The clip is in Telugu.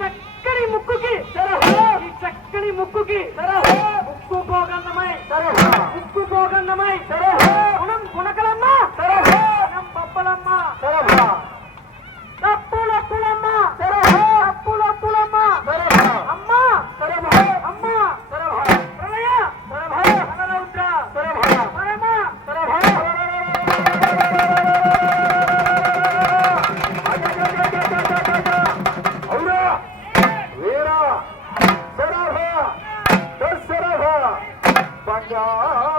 చక్కని ముక్కుకి ఈ చక్కని ముక్కుకి ముక్కు పోగన్నమై ముక్కు పోగన్నమై টাকা